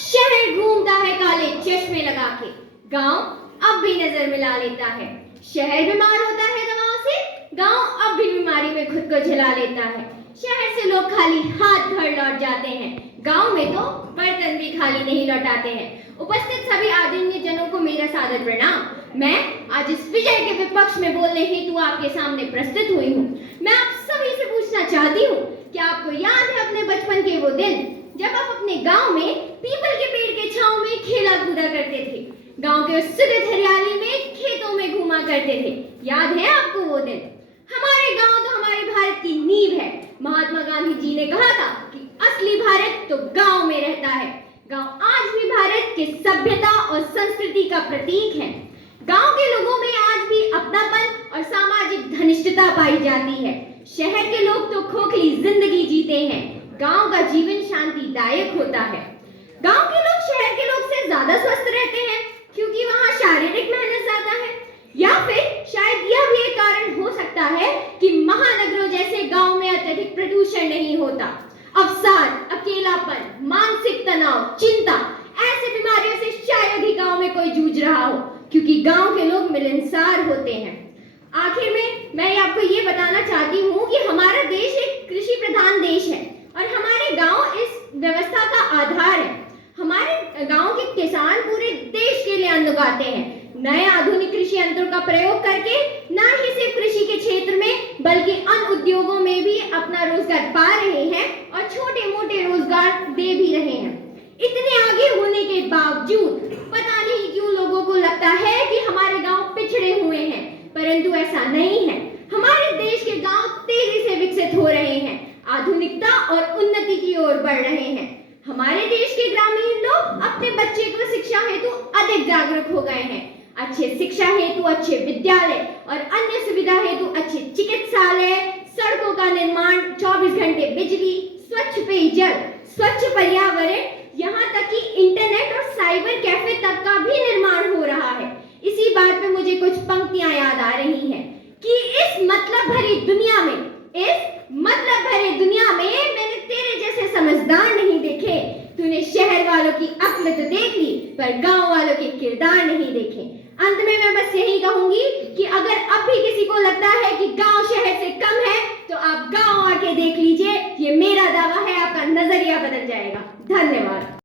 शहर घूमता है काले चश्मे लगा के, गांव अब भी नजर मिला लेता है। शहर बीमार होता है दवाओं से, गांव अब भी बीमारी में खुद को झेला लेता है। शहर से लोग खाली हाथ घर लौट जाते हैं, गांव में तो बर्तन भी खाली नहीं लौटाते हैं। उपस्थित सभी आदरणीय जनों को मेरा सादर प्रणाम। मैं आज इस विजय के विपक्ष में बोलने हेतु आपके सामने प्रस्तुत हुई हूँ। मैं आप सभी से पूछना चाहती हूँ कि आपको याद है अपने बचपन के वो दिन जब आप अपने गांव में पीपल के पेड़ के छांव में खेला कूदा करते थे, गांव के उस सुगध हरियाली में खेतों में घूमा करते थे। याद है आपको वो दिन? हमारे गांव तो हमारे भारत की नींव है। महात्मा गांधी जी ने कहा था कि असली भारत तो गांव में रहता है। गांव आज भी भारत की सभ्यता और संस्कृति का प्रतीक है। गांव के लोगों में आज भी अपनापन और सामाजिक घनिष्ठता पाई जाती है। शहर के लोग तो खोखली जिंदगी जीते हैं, गांव का जीवन शांतिदायक होता है। गांव के लोग शहर के लोग से ज्यादा स्वस्थ रहते हैं क्योंकि वहां शारीरिक मेहनत ज्यादा है, या फिर शायद यह भी एक कारण हो सकता है कि महानगरों जैसे गांव में अत्यधिक प्रदूषण नहीं होता। अवसाद, अकेलापन, मानसिक तनाव, चिंता ऐसी बीमारियों से शायद ही गांव में कोई जूझ रहा हो क्योंकि गांव के लोग मिलनसार होते हैं। आखिर में मैं आपको ये बताना चाहती हूँ कि हमारा देश एक कृषि प्रधान देश है और हमारे गांव इस व्यवस्था का आधार है। हमारे गांव के किसान पूरे देश के लिए अन्न उगाते हैं। नए आधुनिक कृषि यंत्रों का प्रयोग करके न ही सिर्फ कृषि के क्षेत्र में बल्कि अन्य उद्योगों में भी अपना रोजगार पा रहे हैं और छोटे मोटे रोजगार दे भी रहे हैं। इतने आगे होने के बावजूद पता नहीं क्यों लोगों को लगता है कि हमारे गांव पिछड़े हुए हैं, परंतु ऐसा नहीं है। हमारे देश के गांव तेजी से विकसित हो रहे हैं, आधुनिकता और उन्नति की ओर बढ़ रहे हैं। हमारे देश के ग्रामीण लोग अपने बच्चे को शिक्षा हेतु अधिक जागरूक हो गए हैं। अच्छे शिक्षा हेतु अच्छे विद्यालय और अन्य सुविधा हेतु अच्छे चिकित्सालय, सड़कों का निर्माण, 24 घंटे बिजली, स्वच्छ पेयजल, स्वच्छ पर्यावरण, यहाँ तक कि इंटरनेट और साइबर कैफे तक का भी निर्माण हो रहा है। इसी बात पे मुझे कुछ पंक्तियां याद आ रही हैं कि इस मतलब भरी दुनिया में मैंने तेरे जैसे समझदार नहीं देखे। तूने शहर वालों की अक्ल तो देख ली पर गांव वालों के किरदार नहीं देखे। अंत में मैं बस यही कहूंगी कि अगर अब भी किसी को लगता है कि गांव शहर से कम है तो आप गांव आके देख लीजिए। ये मेरा दावा है, आपका नजरिया बदल जाएगा। धन्यवाद।